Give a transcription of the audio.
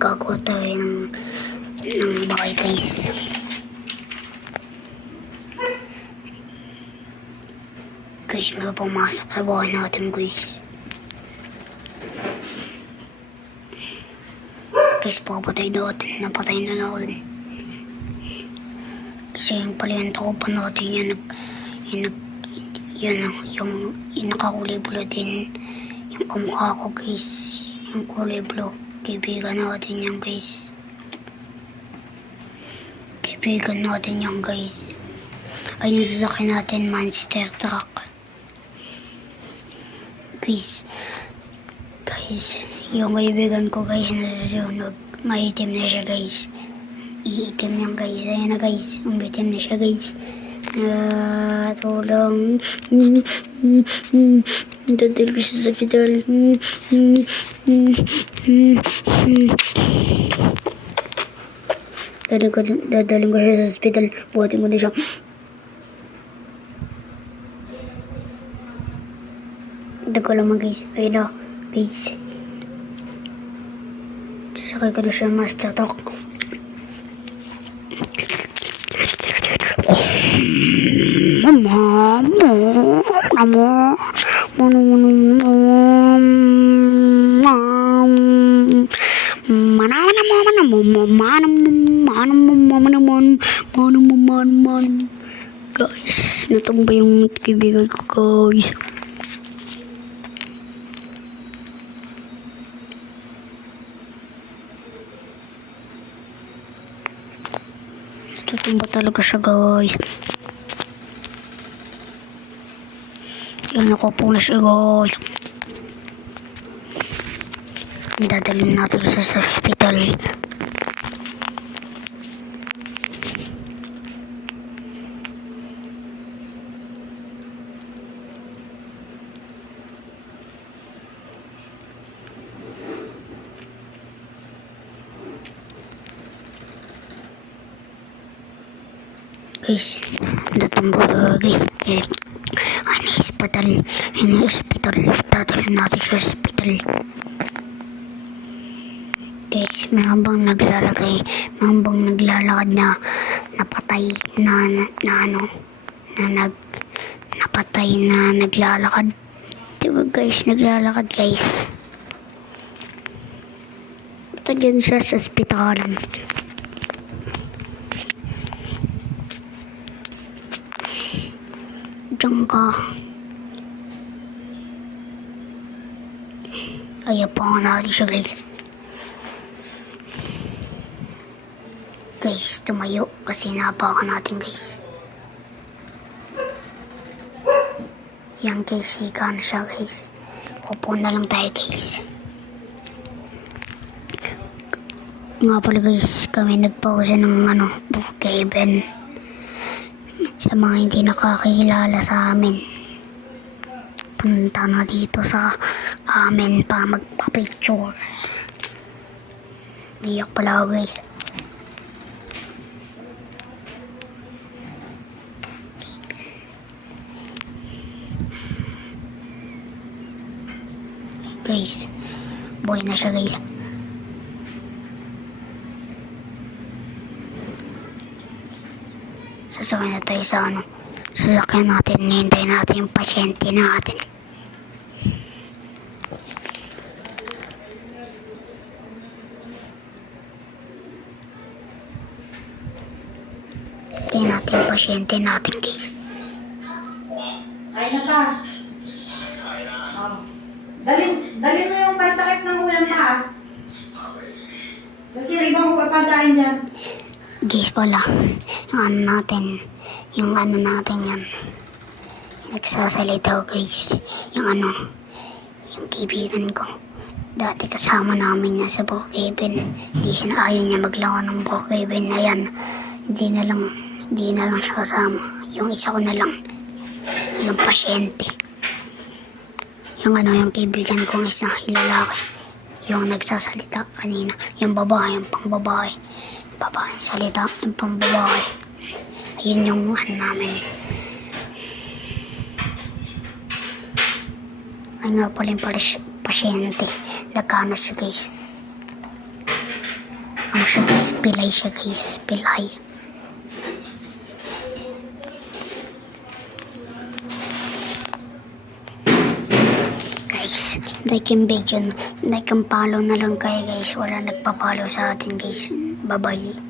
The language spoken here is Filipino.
gagawa tayo ng bahay guys. Guys, may pumasok sa bahay natin guys. Guys, papatay natin. Napatay na natin. Kasi yung pala yung tropa natin yung nakakulay blue din. Yung kamukha ko guys. Yung kulay blue. Kaibigan natin yan guys. Kaibigan natin yan guys. Ay yung sasakyan natin, monster truck. Guys, yung kaibigan ko guys na susunog, maitim na siya guys. Iitim yan guys, ayan na guys, umitim na siya guys. Tulong. Dadal ko siya sa hospital. Dadalhin ko siya sa hospital, buhatin ko na siya. Dago naman guys, ayun na guys. Sasakay ko na siya master talk. Guys, natumba yung kaibigan ko guys. Tutumba talaga siya guys. Yan ako po na siya guys. Dadalhin natin sa hospital. Guys, natumba guys. Hospital. Dadalhin natin sa hospital. Guys, may habang naglalakad na napatay napatay na naglalakad. Diba guys, naglalakad guys. Patagyan siya sa hospital. Diyan ka. Ayapangan natin siya guys. Guys, tumayo kasi napakan natin guys. Yan guys, hika na siya guys. Upo na lang tayo guys. Nga pala guys, kami nagpausa ng Brookhaven. Sa mga hindi nakakilala sa amin, punta na dito sa amin pa magpa-picture. Iyak pala ako guys. Guys, buhay na siya guys. Sasakyan na tayo sa sasakyan natin, hintayin natin yung pasyente natin. Hintayin natin yung pasyente natin guys. Kain na pa. Dalhin mo yung pantakip ng ulam pa. Kasi yung ibang pagkain dyan. Guys pala, yung natin yan. Nagsasalita guys. Yung kaibigan ko. Dati kasama namin niya sa Brookhaven. Ayaw niya maglawan ng Brookhaven na yan. Hindi na lang siya kasama. Yung isa ko na lang. Yung pasyente. Yung kaibigan kong isa, lalaki. Yung nagsasalita kanina. Yung babae, yung pang-babae. Babae salita, yung pang-babae. Ayun yung namin. Ay nga pala yung pasyente. Nagkano siya guys. siya guys. Pilay siya guys. Pilay. Guys, like yung video, like and follow na lang kayo guys. Wala nagpa-follow sa atin guys. Bye bye.